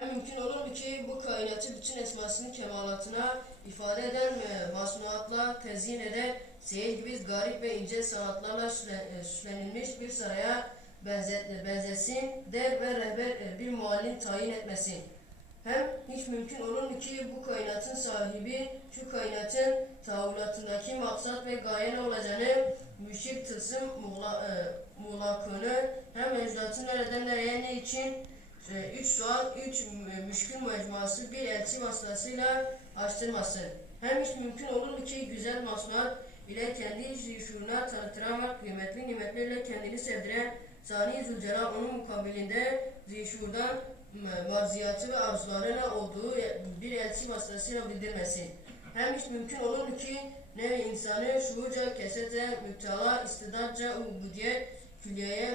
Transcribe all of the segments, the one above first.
Hem mümkün olur mu ki bu kainatı bütün esmasının kemalatına ifade eden e, masnuatla tezyin eden seyir gibi garip ve ince sanatlarla e, süslenilmiş bir saraya benzet, benzesin der ve rehber e, bir muallim tayin etmesin. Hem hiç mümkün olur mu ki bu kainatın sahibi şu kainatın tavulatındaki maksat ve gaye ne olacağını müşrik tılsım muğla, e, muğlakını hem mevzuatın nereden nereye ne için e, üç sual, üç mü- müşkül mecmuası bir elçi vasıtasıyla açtırmasın. Hem hiç mümkün olur ki güzel masnuat ile kendi şuuruna tanıtıran kıymetli nimetlerle kendini sevdiren Sani Zülcelal onun mukabilinde zişurdan marziyatı ve arzularına olduğu bir elçi vasıtasıyla bildirmesin. Hem hiç mümkün olur ki nevi insanı şuurca, kesete, müptela, istidatça, ubudiyet, külliyeye,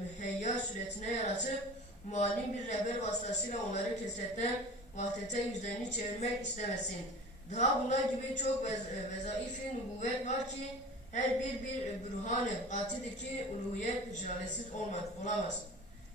müheyya suretine yaratıp muallim bir rehber vasıtasıyla onları kesetten vahdete yüzlerini çevirmek istemesin. Daha bunlar gibi çok vez, e, vezaifi nübüvvet var ki her bir bir e, bürhanı katidir ki uluhiyet risalesiz olmaz, olamaz.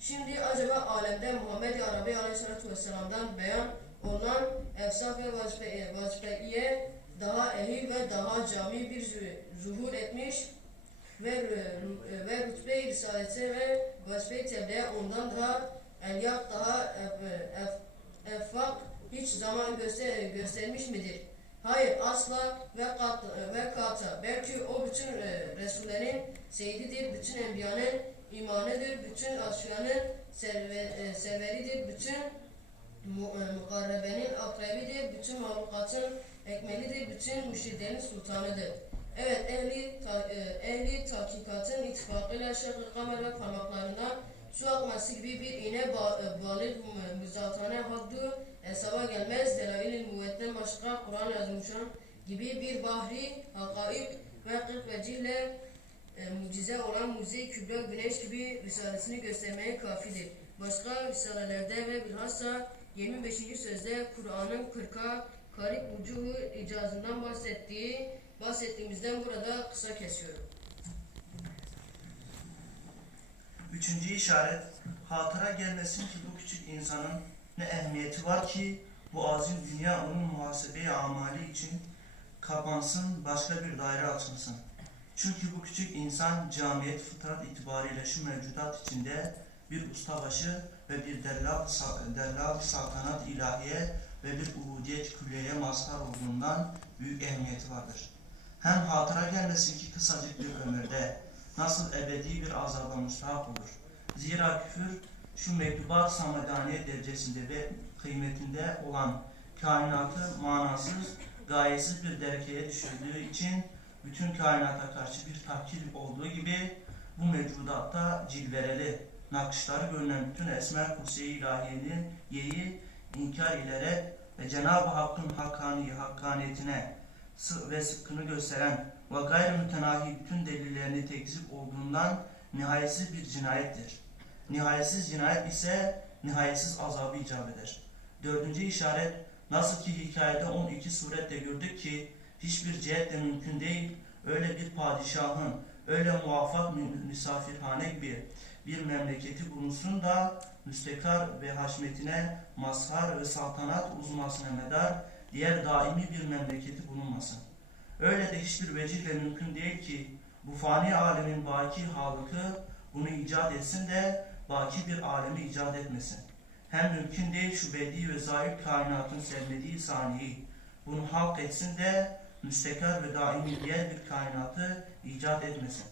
Şimdi acaba alemde Muhammed Arabi Aleyhisselatü Vesselam'dan beyan olunan efsaf ve vazife, vazifeye daha ehil ve daha cami bir zuhur etmiş ve, e, ve rütbe-i risalete ve vazife-i tebliğe ondan daha elyak daha ef, effak hiç zaman göster, göstermiş midir? Hayır asla ve kat ve kata. Belki o bütün e, Resullerin seyididir, bütün enbiyanın imanıdır, bütün asfiyanın serve, e, serveridir, bütün mu, e, mukarrebenin akrebidir, bütün mahlukatın ekmelidir, bütün müşridlerin sultanıdır. Evet, ehli, ta, ehli tahkikatın ittifakıyla şarkı kamer ve parmaklarından su akması gibi bir iğne ba, e, mü- müzatane haddu hesaba gelmez. Delail-i müvetten başka Kur'an yazmışan gibi bir bahri hakaik ve kırk vecihle e, mucize olan Muzi Kübra Güneş gibi risalesini göstermeye kafidir. Başka risalelerde ve bilhassa 25. sözde Kur'an'ın 40'a karip ucuhu icazından bahsettiği bahsettiğimizden burada kısa kesiyorum. Üçüncü işaret, hatıra gelmesin ki bu küçük insanın ne ehemmiyeti var ki bu azim dünya onun muhasebe amali için kapansın, başka bir daire açılsın. Çünkü bu küçük insan camiyet fıtrat itibariyle şu mevcudat içinde bir ustabaşı ve bir dellal, dellal saltanat ilahiye ve bir ubudiyet külliyeye mazhar olduğundan büyük ehemmiyeti vardır. Hem hatıra gelmesin ki kısacık bir ömürde nasıl ebedi bir azaba müstahak olur. Zira küfür şu mektubat samadaniye derecesinde ve kıymetinde olan kainatı manasız, gayesiz bir derekeye düşürdüğü için bütün kainata karşı bir tahkir olduğu gibi bu mevcudatta cilvereli, nakışları görünen bütün esmer kursiye ilahiyenin yeyi inkar ilerek ve Cenab-ı Hakk'ın hakkani, hakkaniyetine ve sıkkını gösteren ve gayr mütenahi bütün delillerini tekzip olduğundan nihayetsiz bir cinayettir. Nihayetsiz cinayet ise nihayetsiz azabı icap eder. Dördüncü işaret nasıl ki hikayede 12 suretle gördük ki hiçbir cihetle mümkün değil öyle bir padişahın öyle muvaffak misafirhane gibi bir memleketi bulunsun da müstekar ve haşmetine mazhar ve saltanat uzmasına medar diğer daimi bir memleketi bulunmasın. Öyle de hiçbir vecihle mümkün değil ki bu fani alemin baki halıkı bunu icat etsin de baki bir alemi icat etmesin. Hem mümkün değil şu bedi ve zahir kainatın sevmediği saniyeyi bunu halk etsin de müstekar ve daimi diğer bir kainatı icat etmesin.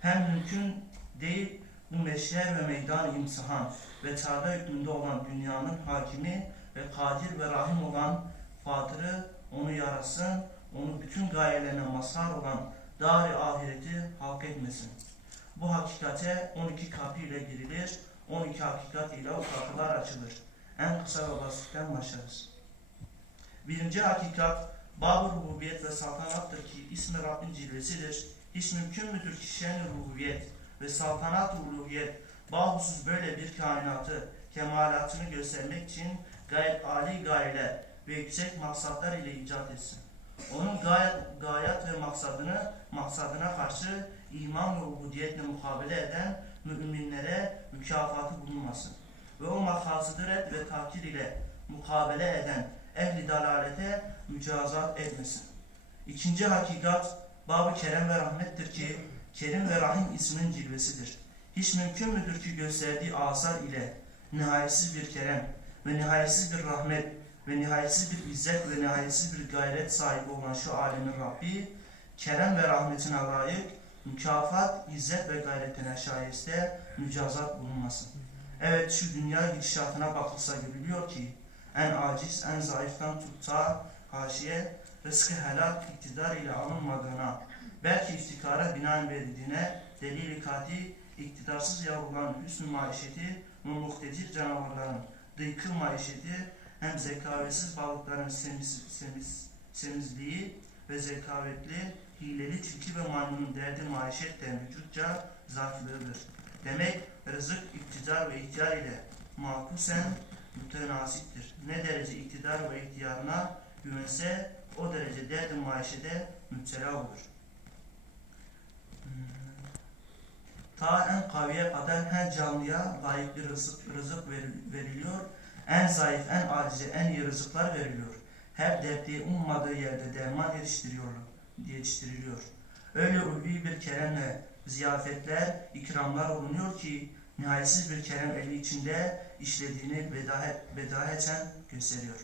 Hem mümkün değil bu meşher ve meydan imtihan ve çarda hükmünde olan dünyanın hakimi ve kadir ve rahim olan Fatır'ı onu yarasın, onu bütün gayelerine mazhar olan dar ahireti halk etmesin. Bu hakikate 12 kapı ile girilir, 12 hakikat ile o kapılar açılır. En kısa ve basitten başlarız. Birinci hakikat, Bab-ı Rububiyet ve Saltanattır ki ismi Rabbin cilvesidir. Hiç mümkün müdür ki şen rububiyet ve saltanat uluhiyet bahusuz böyle bir kainatı kemalatını göstermek için gayet âli gayeler ve yüksek maksatlar ile icat etsin. Onun gayet, gayet ve maksadını maksadına karşı iman ve ubudiyetle mukabele eden müminlere mükafatı bulunmasın. ve o makasıdı red ve takdir ile mukabele eden ehli dalalete mücazat etmesin. İkinci hakikat Bab-ı Kerem ve Rahmettir ki Kerim ve Rahim isminin cilvesidir. Hiç mümkün müdür ki gösterdiği asar ile nihayetsiz bir kerem ve nihayetsiz bir rahmet ve nihayetsiz bir izzet ve nihayetsiz bir gayret sahibi olan şu alemin Rabbi, kerem ve rahmetine layık, mükafat, izzet ve gayretine şayeste mücazat bulunmasın. Evet şu dünya gidişatına bakılsa görülüyor ki, en aciz, en zayıftan tutsa haşiye, rızkı helal iktidar ile alınmadığına, belki iftikara binaen verildiğine, delil-i kati, iktidarsız yavruların hüsnü maişeti ve muhtedir canavarların dıykı maişeti, hem zekavetsiz balıkların semiz, semiz, semizliği ve zekavetli, hileli tilki ve maymunun derdi maişet de mevcutça zarflığıdır. Demek rızık, iktidar ve ihtiyar ile makusen mütenasiptir. Ne derece iktidar ve ihtiyarına güvense o derece derdi maişede müptela olur. Ta en kaviye kadar her canlıya layık bir rızık, rızık veril- veriliyor. En zayıf, en acize, en iyi rızıklar veriliyor. Her dertliği ummadığı yerde derman yetiştiriyor, yetiştiriliyor. Öyle ulvi bir keremle ziyafetler, ikramlar olunuyor ki nihayetsiz bir kerem eli içinde işlediğini bedahet, bedaheten gösteriyor.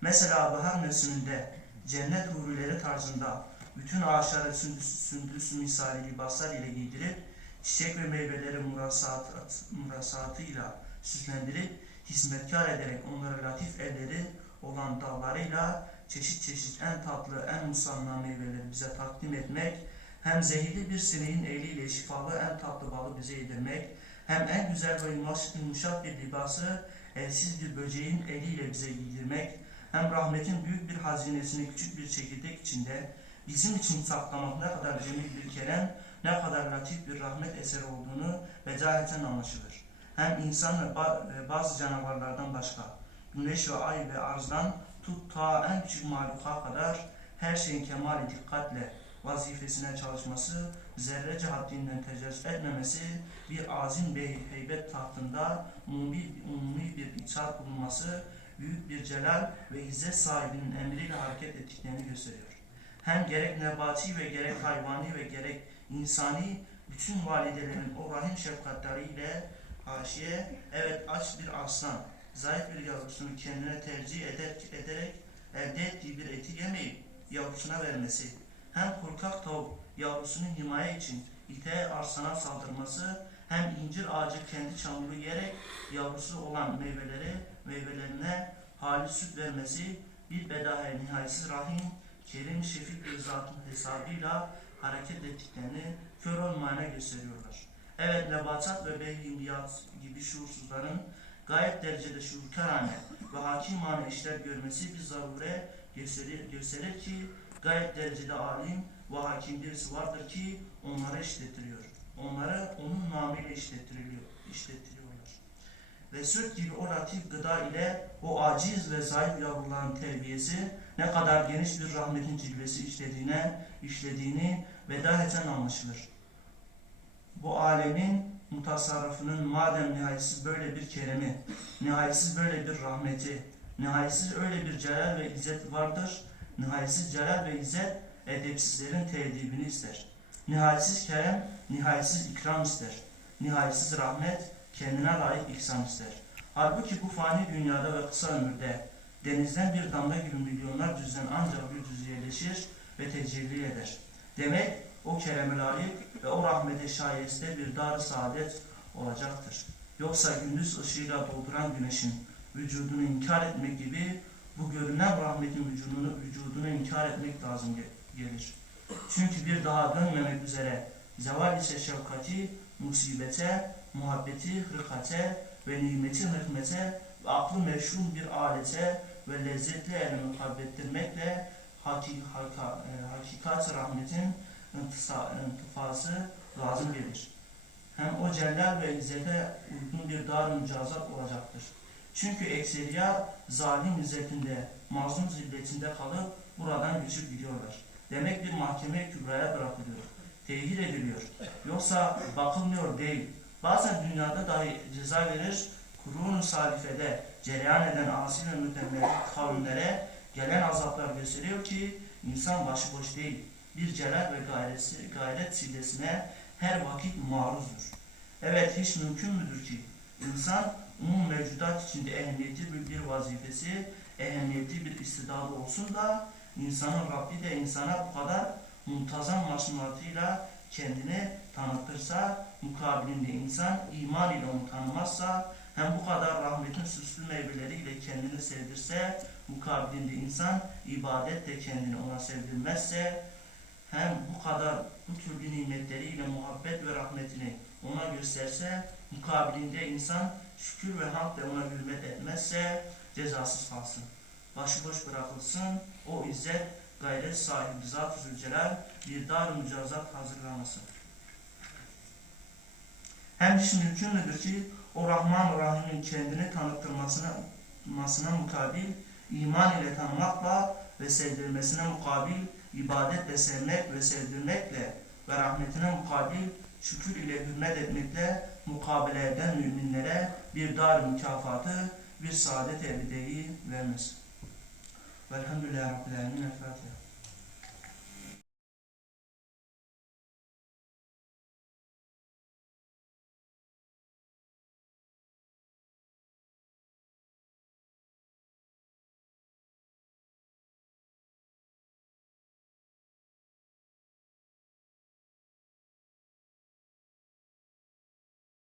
Mesela bahar mevsiminde cennet hurileri tarzında bütün ağaçları sündüs, sündüs misali libaslar ile giydirip çiçek ve meyveleri murasat, murasatıyla süslendirip hizmetkar ederek onları latif elleri olan dallarıyla çeşit çeşit en tatlı, en musanna meyveleri bize takdim etmek, hem zehirli bir sineğin eliyle şifalı en tatlı balı bize yedirmek, hem en güzel ve yumuş- yumuşak bir libası elsiz bir böceğin eliyle bize giydirmek, hem rahmetin büyük bir hazinesini küçük bir çekirdek içinde bizim için saklamak ne kadar cemil bir kerem, ne kadar latif bir rahmet eseri olduğunu becaheten anlaşılır. Hem insan ve e, bazı canavarlardan başka, güneş ve ay ve arzdan tut ta en küçük mahluka kadar her şeyin kemali dikkatle vazifesine çalışması, zerrece haddinden tecavüz etmemesi, bir azim bey heybet tahtında umumi, umumi bir itaat bulunması, büyük bir celal ve izzet sahibinin emriyle hareket ettiklerini gösteriyor. Hem gerek nebati ve gerek hayvani ve gerek insani bütün validelerin o rahim şefkatleriyle haşiye, evet aç bir aslan, zayıf bir yavrusunu kendine tercih eder, ederek elde ettiği bir eti yemeyip yavrusuna vermesi, hem korkak tavuk yavrusunu himaye için ite arsana saldırması, hem incir ağacı kendi çamuru yiyerek yavrusu olan meyveleri meyvelerine hali süt vermesi, bir bedahe nihayetsiz rahim, kerim şefik bir zatın hesabıyla hareket ettiklerini kör olmayana gösteriyorlar. Evet nebatat ve behimiyat gibi şuursuzların gayet derecede şuurkarane ve hakimane işler görmesi bir zarure gösterir, gösterir ki gayet derecede alim ve hakim birisi vardır ki onları işlettiriyor. Onları onun namıyla işlettiriliyor, işlettiriyorlar. Ve süt gibi o latif gıda ile o aciz ve zayıf yavruların terbiyesi ne kadar geniş bir rahmetin cilvesi işlediğine, işlediğini vedaheten anlaşılır. Bu alemin mutasarrıfının madem nihayetsiz böyle bir keremi, nihayetsiz böyle bir rahmeti, nihayetsiz öyle bir celal ve izzet vardır, nihayetsiz celal ve izzet edepsizlerin tedibini ister. Nihayetsiz kerem, nihayetsiz ikram ister. Nihayetsiz rahmet, kendine layık ihsan ister. Halbuki bu fani dünyada ve kısa ömürde denizden bir damla gibi milyonlar cüzden ancak bir cüz yerleşir ve tecelli eder. Demek o kereme layık ve o rahmete şayeste bir dar saadet olacaktır. Yoksa gündüz ışığıyla dolduran güneşin vücudunu inkar etmek gibi bu görünen rahmetin vücudunu, vücudunu inkar etmek lazım ge- gelir. Çünkü bir daha dönmemek üzere zeval ise şefkati, musibete, muhabbeti, hırkate ve nimeti hikmete ve aklı meşhur bir alete ve lezzetli ele muhabbettirmekle haki, haka, e, hakikat rahmetin intifası lazım gelir. Hem o celal ve izzete uygun bir dar mücazat olacaktır. Çünkü ekseriya zalim izzetinde, mazlum zilletinde kalıp buradan geçip gidiyorlar. Demek bir mahkeme kübraya bırakılıyor. Tehir ediliyor. Yoksa bakılmıyor değil. Bazen dünyada dahi ceza verir, kurun salifede cereyan eden asi ve mütemmelik kavimlere gelen azaplar gösteriyor ki insan başıboş değil. Bir celal ve gayresi, gayret sidesine her vakit maruzdur. Evet hiç mümkün müdür ki insan umum mevcudat içinde ehemmiyetli bir, bir vazifesi, ehemmiyetli bir istidadı olsun da insanın Rabbi de insana bu kadar muntazam masnuatıyla kendini tanıtırsa, mukabilinde insan iman ile onu tanımazsa, hem bu kadar rahmetin süslü meyveleriyle kendini sevdirse, mukabilinde insan ibadetle kendini ona sevdirmezse, hem bu kadar bu tür bir nimetleriyle muhabbet ve rahmetini ona gösterse, mukabilinde insan şükür ve hamd ile ona hürmet etmezse cezasız kalsın. Başıboş bırakılsın, o izzet gayret sahibi Zat-ı bir dar mücazat hazırlaması. Hem hiç mümkün müdür ki o Rahman Rahim'in kendini tanıttırmasına masına mukabil iman ile tanımakla ve sevdirmesine mukabil ibadetle sevmek ve sevdirmekle ve rahmetine mukabil şükür ile hürmet etmekle mukabele eden müminlere bir dar mükafatı, bir saadet ebediyi vermesin. Velhamdülillahi Rabbil Alemin. El Fatiha.